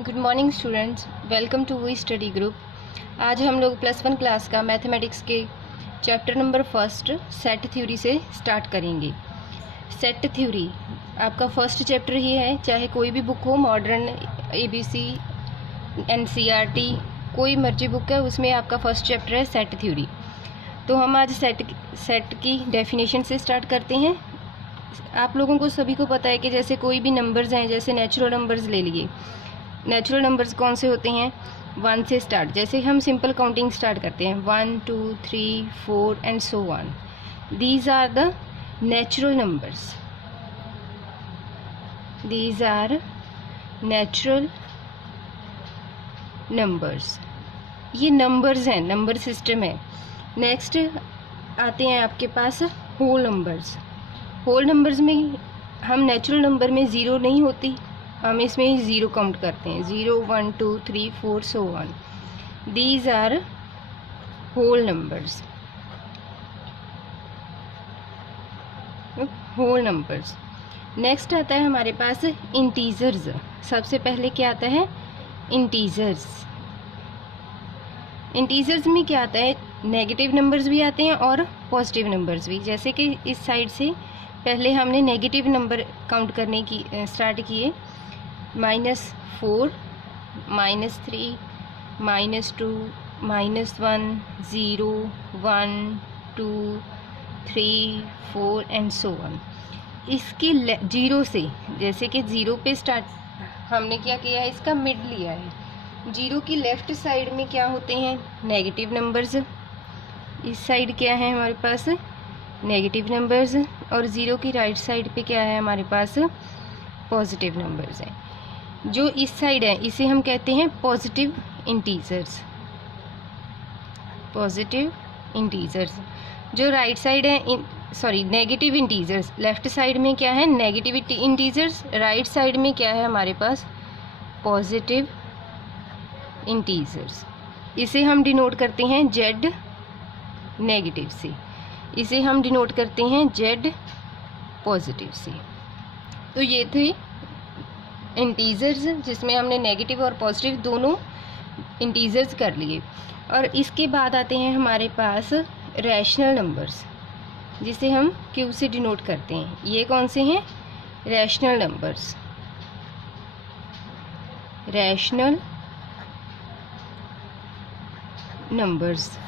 Good morning students, welcome to we study group. आज हम लोग +1 क्लास का मैथमेटिक्स के chapter number first set theory से स्टार्ट करेंगे। सेट थ्योरी आपका फर्स्ट चैप्टर ही है, चाहे कोई भी बुक हो, मॉडर्न, ABC, NCERT, कोई मर्जी बुक है, उसमें आपका फर्स्ट चैप्टर है सेट थ्योरी। तो हम आज सेट की डेफिनेशन से स्टार्ट करते हैं। आप लोगों को सभी को पता है कि जैसे कोई भी नंबर्स हैं, जैसे नेचुरल नंबर्स ले लिए। नेचुरल नंबर्स कौन से होते हैं? 1 से स्टार्ट। जैसे हम सिंपल काउंटिंग स्टार्ट करते हैं 1 2 3 4 and so on. These are the natural numbers. These are natural numbers. ये नंबर्स हैं, नंबर सिस्टम है। नेक्स्ट आते हैं आपके पास होल नंबर्स। होल नंबर्स में हम नेचुरल नंबर में ज़ीरो नहीं होती, हम इसमें ज़ीरो काउंट करते हैं, 0 1 2 3 4 so on. These are whole numbers. Whole numbers. Next आता है हमारे पास इंटीजर्स। सबसे पहले क्या आता है? इंटीजर्स। इंटीजर्स में क्या आता है? नेगेटिव नंबर्स भी आते हैं और पॉजिटिव नंबर्स भी। जैसे कि इस साइड से पहले हमने नेगेटिव नंबर काउंट करने की स्टार्ट किए। -4, -3, -2, -1, 0 1 2 3 4 एंड सो ऑन। इसके जीरो से, जैसे कि ज़ीरो पे स्टार्ट हमने क्या किया है, इसका मिड लिया है। जीरो की लेफ़्ट साइड में क्या होते हैं? Negative numbers. इस साइड क्या है हमारे पास? Negative numbers. और ज़ीरो की राइट साइड पे क्या है हमारे पास? पॉजिटिव नंबर्स हैं। जो इस साइड है इसे हम कहते हैं पॉजिटिव इंटीजर्स। Positive integers. जो राइट साइड है, sorry, negative integers. Left side में क्या है? Negative integers. राइट साइड में क्या है हमारे पास? Positive integers. इसे हम डिनोट करते हैं जेड नेगेटिव से, इसे हम डिनोट करते हैं जेड पॉजिटिव से। तो ये थे इंटीजर्स, जिसमें हमने नेगेटिव और पॉजिटिव दोनों इंटीजर्स कर लिए। और इसके बाद आते हैं हमारे पास रैशनल नंबर्स, जिसे हम क्यू से डिनोट करते हैं। ये कौन से हैं? Rational numbers. Rational numbers.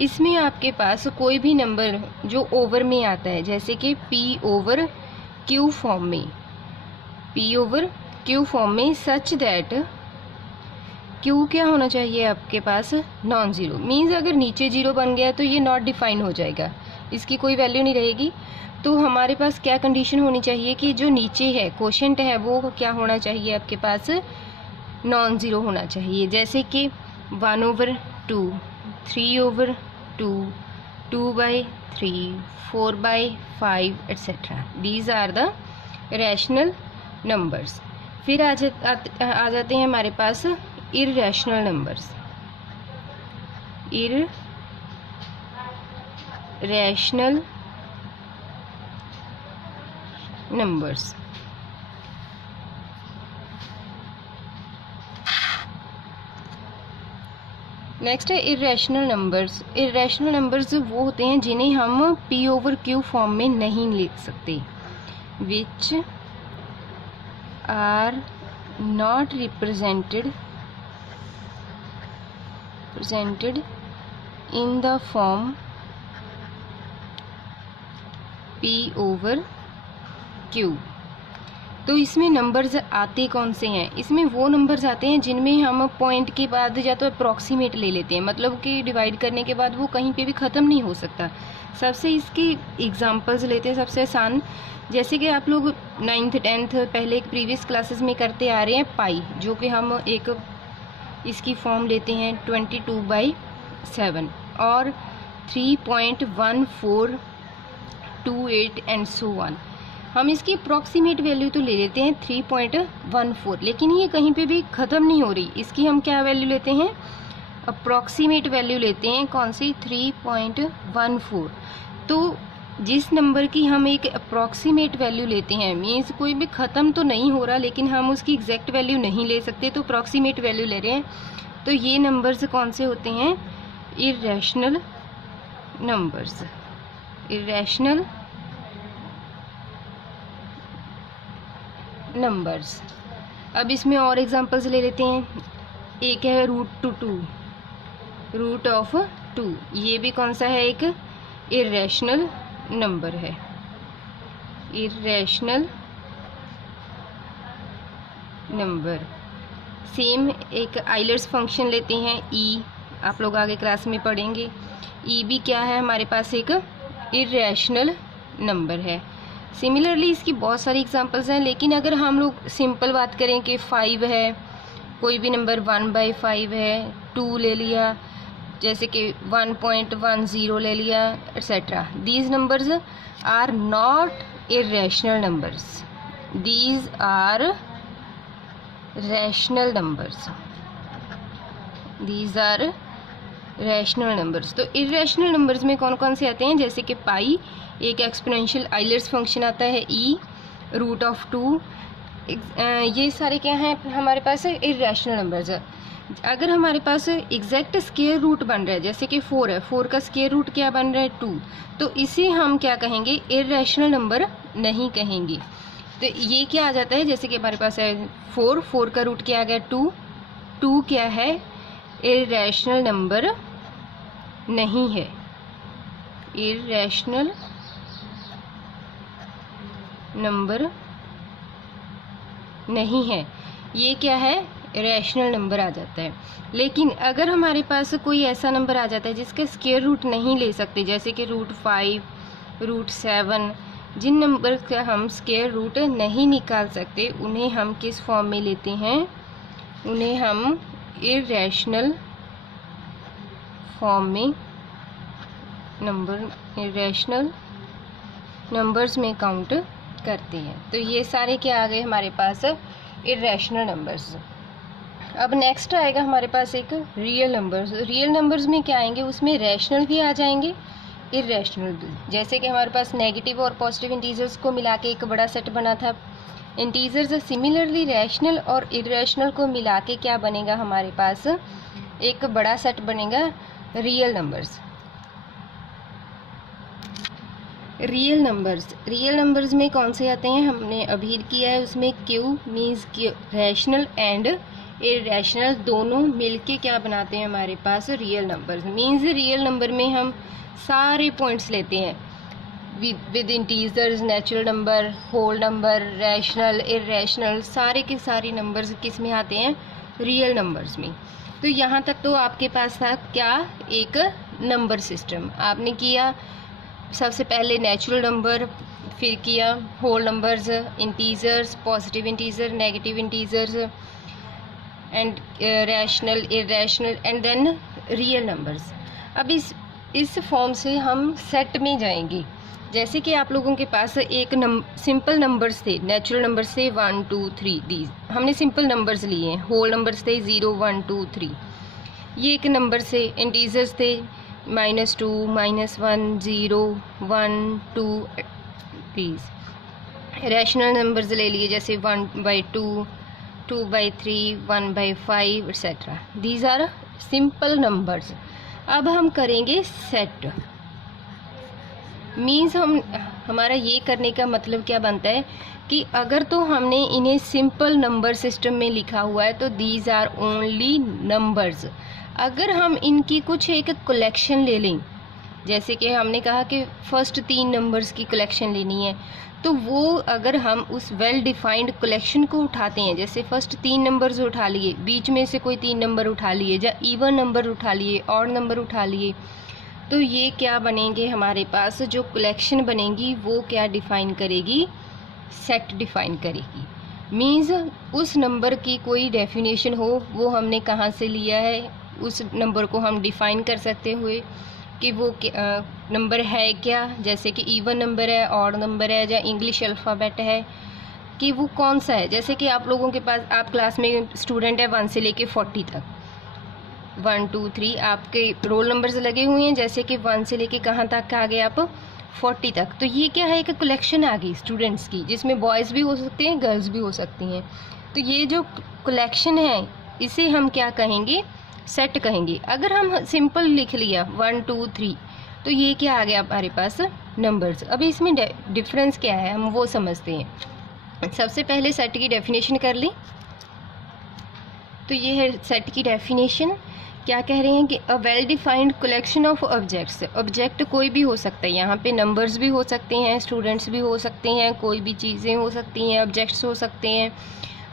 इसमें आपके पास कोई भी नंबर जो ओवर में आता है, जैसे कि P/Q फॉर्म में, P/Q फॉर्म में, सच दैट Q क्या होना चाहिए आपके पास? Non zero. मीन्स अगर नीचे ज़ीरो बन गया तो ये नॉट डिफाइन हो जाएगा, इसकी कोई वैल्यू नहीं रहेगी। तो हमारे पास क्या कंडीशन होनी चाहिए कि जो नीचे है, क्वोशेंट है, वो क्या होना चाहिए आपके पास? नॉन ज़ीरो होना चाहिए। जैसे कि 1/2, 3/2, 2/3, 4/5 etcetera. These are the rational numbers. फिर आ जाते हैं हमारे पास irrational numbers. Irrational numbers. Next है इररेशनल नंबर्स। इररेशनल नंबर्स वो होते हैं जिन्हें हम P/Q फॉर्म में नहीं लिख सकते। Which are not represented in the form P/Q। तो इसमें नंबर्स आते कौन से हैं? इसमें वो नंबर्स आते हैं जिनमें हम पॉइंट के बाद या तो अप्रॉक्सीमेट ले लेते हैं, मतलब कि डिवाइड करने के बाद वो कहीं पे भी ख़त्म नहीं हो सकता। सबसे इसकी एग्जांपल्स लेते हैं, सबसे आसान। जैसे कि आप लोग 9th 10th पहले एक प्रीवियस क्लासेस में करते आ रहे हैं पाई, जो कि हम एक इसकी फॉर्म लेते हैं 22/7 और 3.1428 एंड सो ऑन। हम इसकी अप्रॉक्सीमेट वैल्यू तो ले लेते हैं 3.14, लेकिन ये कहीं पे भी ख़त्म नहीं हो रही। इसकी हम क्या वैल्यू लेते हैं? अप्रॉक्सीमेट वैल्यू लेते हैं। कौन सी? 3.14। तो जिस नंबर की हम एक अप्रॉक्सीमेट वैल्यू लेते हैं, मीन्स कोई भी ख़त्म तो नहीं हो रहा लेकिन हम उसकी एग्जैक्ट वैल्यू नहीं ले सकते, तो अप्रॉक्सीमेट वैल्यू ले रहे हैं, तो ये नंबर्स कौन से होते हैं? Irrational numbers. Irrational numbers. अब इसमें और एग्जांपल्स ले लेते हैं। एक है √2, रूट ऑफ 2, ये भी कौन सा है? एक इर्रेशनल नंबर है। Irrational number. सेम एक आइलर्स फंक्शन लेते हैं ई, आप लोग आगे क्लास में पढ़ेंगे। ई भी क्या है? हमारे पास एक इर्रेशनल नंबर है। सिमिलरली इसकी बहुत सारी एग्जांपल्स हैं, लेकिन अगर हम लोग सिंपल बात करें कि 5 है, कोई भी नंबर 1/5 है, 2 ले लिया, जैसे कि 1.10 ले लिया, etcetera. These numbers are not irrational numbers, these are rational numbers, these are rational numbers. तो इर्रेशनल नंबर्स में कौन कौन से आते हैं? जैसे कि पाई, एक एक्सपोनेंशियल आइलर्स फंक्शन आता है, ई, √2, ये सारे क्या हैं हमारे पास? Irrational numbers. अगर हमारे पास एग्जैक्ट स्क्वायर रूट बन रहा है, जैसे कि 4 है, 4 का स्क्वायर रूट क्या बन रहा है? 2, तो इसे हम क्या कहेंगे? इर्रेशनल नंबर नहीं कहेंगे। तो ये क्या आ जाता है? जैसे कि हमारे पास है 4 का रूट क्या आ गया? 2 क्या है? इर्रेशनल नंबर नहीं है, इर्रेशनल नंबर नहीं है, ये क्या है? रैशनल नंबर आ जाता है। लेकिन अगर हमारे पास कोई ऐसा नंबर आ जाता है जिसका स्क्वायर रूट नहीं ले सकते, जैसे कि √5, √7, जिन नंबर का हम स्क्वायर रूट नहीं निकाल सकते, उन्हें हम किस फॉर्म में लेते हैं? उन्हें हम इर्रेशनल फॉर्म में इर्रेशनल नंबर्स में काउंट करते हैं। तो ये सारे क्या आ गए हमारे पास? Irrational numbers. अब नेक्स्ट आएगा हमारे पास एक रियल नंबर्स। रियल नंबर्स में क्या आएंगे? उसमें रैशनल भी आ जाएंगे, इर्रेशनल भी। जैसे कि हमारे पास नेगेटिव और पॉजिटिव इंटीजर्स को मिला के एक बड़ा सेट बना था। इंटीजर्स सिमिलरली रैशनल और इर्रेशनल को मिला के क्या बनेगा? हमारे पास एक बड़ा सेट बनेगा रियल नंबर्स। रियल नंबर्स में कौन से आते हैं? हमने अभी किया है, उसमें Q means rational and irrational दोनों मिलके क्या बनाते हैं हमारे पास? Real numbers. Means real number में हम सारे पॉइंट्स लेते हैं, with integers, natural number, whole number, rational, irrational, सारे के सारे नंबर्स किस में आते हैं? रियल नंबर्स में। तो यहाँ तक तो आपके पास था क्या? एक नंबर सिस्टम आपने किया। सबसे पहले नेचुरल नंबर, फिर किया whole numbers, integers, positive integer, negative integers, and rational, irrational, and then real numbers. अब इस फॉर्म से हम सेट में जाएंगे। जैसे कि आप लोगों के पास एक सिंपल नंबर्स थे, नेचुरल नंबर्स थे 1 2 3, दीज हमने सिंपल नंबर्स लिए हैं। होल नंबर्स थे 0 1 2 3, ये एक नंबर से। इंटीजर्स थे -2 -1 0 1 2, प्लीज़। रैशनल नंबर्स ले लिए, जैसे 1/2, 2/3, 1/5, etcetera. These are simple numbers. अब हम करेंगे सेट। मीन्स हमारा ये करने का मतलब क्या बनता है कि अगर तो हमने इन्हें सिंपल नंबर सिस्टम में लिखा हुआ है तो दीज आर ओनली नंबर्स। अगर हम इनकी कुछ एक कलेक्शन ले लें, जैसे कि हमने कहा कि फर्स्ट 3 नंबर्स की कलेक्शन लेनी है, तो वो अगर हम उस वेल डिफाइंड कलेक्शन को उठाते हैं, जैसे फर्स्ट 3 नंबर्स उठा लिए, बीच में से कोई 3 नंबर उठा लिए, या इवन नंबर उठा लिए, ऑड नंबर उठा लिए, तो ये क्या बनेंगे? हमारे पास जो कलेक्शन बनेगी वो क्या डिफाइन करेगी? सेट डिफाइन करेगी। मीन्स उस नंबर की कोई डेफिनेशन हो, वो हमने कहाँ से लिया है, उस नंबर को हम डिफाइन कर सकते हुए कि वो नंबर है क्या, जैसे कि इवन नंबर है, ऑड नंबर है, या इंग्लिश अल्फ़ाबेट है, कि वो कौन सा है। जैसे कि आप लोगों के पास, आप क्लास में स्टूडेंट है 1 से लेके 40 तक, 1 2 3 आपके रोल नंबर्स लगे हुए हैं, जैसे कि 1 से लेके कहाँ तक आ गए आप? 40 तक। तो ये क्या है, एक कलेक्शन आ गई स्टूडेंट्स की, जिसमें बॉयज़ भी हो सकते हैं, गर्ल्स भी हो सकती हैं। तो ये जो कलेक्शन है इसे हम क्या कहेंगे, सेट कहेंगे। अगर हम सिंपल लिख लिया 1 2 3, तो ये क्या आ गया हमारे पास, नंबर्स। अभी इसमें डिफरेंस क्या है हम वो समझते हैं। सबसे पहले सेट की डेफिनेशन कर ली। तो ये है सेट की डेफिनेशन। क्या कह रहे हैं कि a well defined collection of objects. Object कोई भी हो सकता है, यहाँ पे नंबर्स भी हो सकते हैं, स्टूडेंट्स भी हो सकते हैं, कोई भी चीज़ें हो सकती हैं, ऑब्जेक्ट्स हो सकते हैं,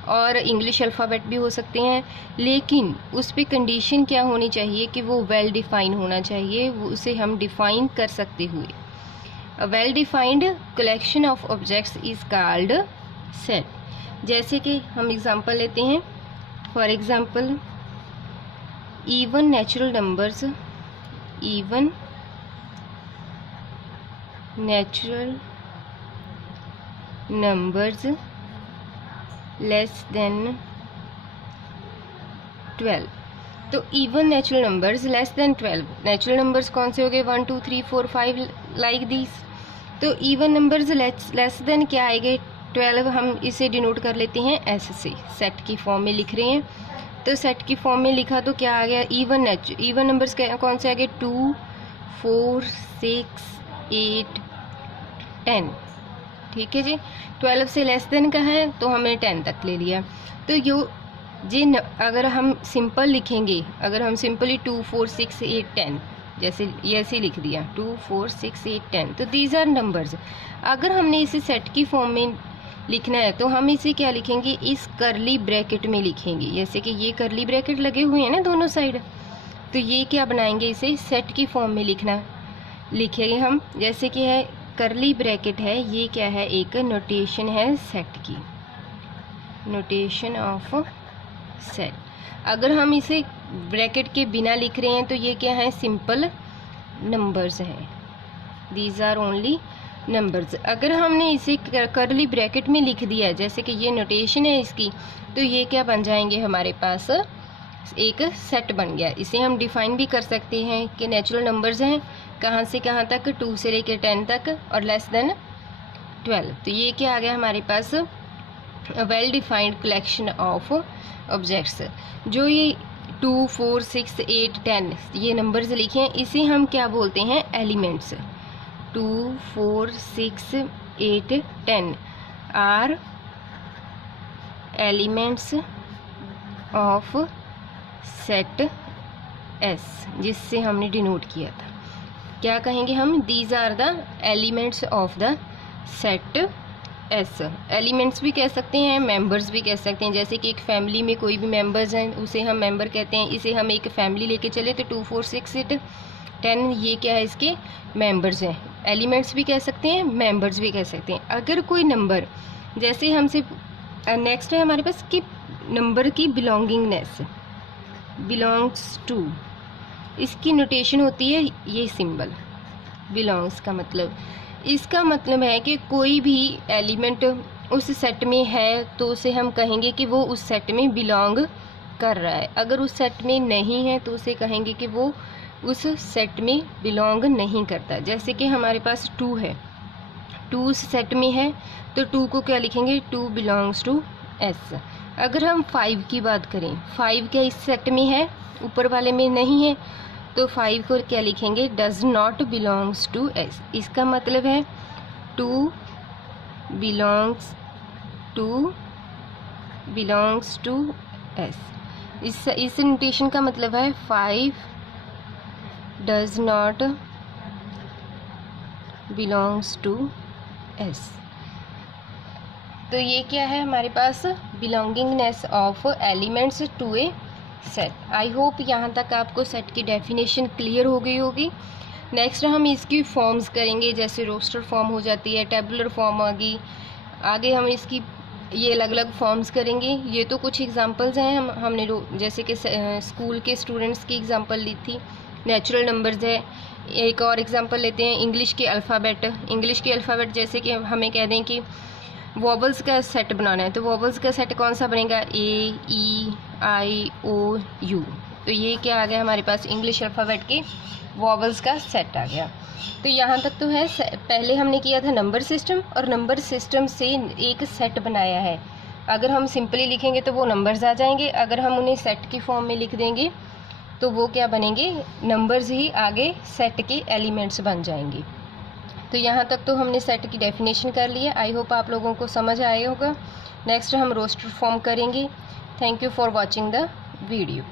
और इंग्लिश अल्फ़ाबेट भी हो सकते हैं। लेकिन उस पर कंडीशन क्या होनी चाहिए कि वो वेल डिफाइंड होना चाहिए, वो उसे हम डिफ़ाइन कर सकते हुए। A well defined collection of objects is called set. जैसे कि हम एग्ज़ाम्पल लेते हैं, for example even natural numbers, even natural numbers less than 12। तो even natural numbers less than 12, natural numbers कौन से हो गए, 1 2 3 4 5 लाइक दिस। तो इवन नंबर्स लेस देन क्या आएंगे, 12। हम इसे डिनोट कर लेते हैं एस से, सेट की फॉर्म में लिख रहे हैं। तो सेट की फॉर्म में लिखा तो क्या आ गया, इवन नंबर्स कौन से आ गए, 2 4 6 8 10। ठीक है जी, 12 से लेस देन का है तो हमने 10 तक ले लिया। तो अगर हम सिंपल लिखेंगे, अगर हम सिंपली 2 4 6 8 10 जैसे ये ऐसे लिख दिया, 2 4 6 8 10, तो दीज आर नंबर्स। अगर हमने इसे सेट की फॉर्म में लिखना है तो हम इसे क्या लिखेंगे, इस करली ब्रैकेट में लिखेंगे। जैसे कि ये करली ब्रैकेट लगे हुए हैं ना दोनों साइड, तो ये क्या बनाएंगे, इसे सेट की फॉर्म में लिखेंगे हम। जैसे कि है करली ब्रैकेट है, ये क्या है, एक नोटेशन है सेट की, नोटेशन ऑफ सेट। अगर हम इसे ब्रैकेट के बिना लिख रहे हैं तो ये क्या है, सिंपल नंबर्स हैं, दीज आर ओनली नंबर्स। अगर हमने इसे करली ब्रैकेट में लिख दिया है, जैसे कि ये नोटेशन है इसकी, तो ये क्या बन जाएंगे, हमारे पास एक सेट बन गया। इसे हम डिफाइन भी कर सकते हैं कि नेचुरल नंबर्स हैं कहाँ से कहाँ तक, 2 से लेकर 10 तक, और लेस देन 12। तो ये क्या आ गया हमारे पास, well defined collection of objects. जो ये 2 4 6 8 10 ये नंबर्स लिखे हैं, इसे हम क्या बोलते हैं, elements. 2 4 6 8 10 are elements of set S, जिससे हमने डिनोट किया था। क्या कहेंगे हम, these are the elements of the set S. Elements भी कह सकते हैं, मेंबर्स भी कह सकते हैं। जैसे कि एक फैमिली में कोई भी मेंबर्स हैं उसे हम मेंबर कहते हैं। इसे हम एक फैमिली लेके चले तो 2 4 6 8 10 ये क्या है, इसके मेंबर्स हैं। एलिमेंट्स भी कह सकते हैं, मेंबर्स भी कह सकते हैं। अगर कोई नंबर, जैसे हमसे नेक्स्ट है हमारे पास कि नंबर की बिलोंगिंगनेस, बिलोंग्स टू, इसकी नोटेशन होती है ये सिंबल बिलोंग्स का मतलब। इसका मतलब है कि कोई भी एलिमेंट उस सेट में है तो उसे हम कहेंगे कि वो उस सेट में बिलोंग कर रहा है। अगर उस सेट में नहीं है तो उसे कहेंगे कि वो उस सेट में बिलोंग नहीं करता। जैसे कि हमारे पास 2 है, 2 उस सेट में है तो 2 को क्या लिखेंगे, 2 बिलोंग्स टू एस। अगर हम 5 की बात करें, 5 क्या इस सेट में है, ऊपर वाले में नहीं है, तो 5 को क्या लिखेंगे, does not belongs to S. इसका मतलब है 2 बिलोंग्स टू एस। इस नोटेशन का मतलब है 5 does not belongs to S. तो ये क्या है हमारे पास, belongingness of elements to a set. I hope यहाँ तक आपको सेट की डेफिनेशन क्लियर हो गई होगी। नेक्स्ट हम इसकी फॉर्म्स करेंगे, जैसे रोस्टर फॉर्म हो जाती है, टेबुलर फॉर्म आ गई, आगे हम इसकी ये अलग अलग फॉर्म्स करेंगे। ये तो कुछ एग्जांपल्स हैं, हमने जैसे कि स्कूल के स्टूडेंट्स की एग्जांपल ली थी। नेचुरल नंबर्स है, एक और एग्जांपल लेते हैं इंग्लिश के अल्फ़ाबेट। जैसे कि हमें कह दें कि वॉबल्स का सेट बनाना है, तो वॉबल्स का सेट कौन सा बनेगा, A E I O U। तो ये क्या आ गया हमारे पास, इंग्लिश अल्फ़ाबेट के वॉवल्स का सेट आ गया। तो यहाँ तक तो है। पहले हमने किया था नंबर सिस्टम, और नंबर सिस्टम से एक सेट बनाया है। अगर हम सिंपली लिखेंगे तो वो नंबर्स आ जाएंगे, अगर हम उन्हें सेट की फॉर्म में लिख देंगे तो वो क्या बनेंगे, नंबर्स ही आगे सेट के एलिमेंट्स बन जाएंगे। तो यहाँ तक तो हमने सेट की डेफिनेशन कर ली है। आई होप आप लोगों को समझ आया होगा। नेक्स्ट हम रोस्टर फॉर्म करेंगे। Thank you for watching the video.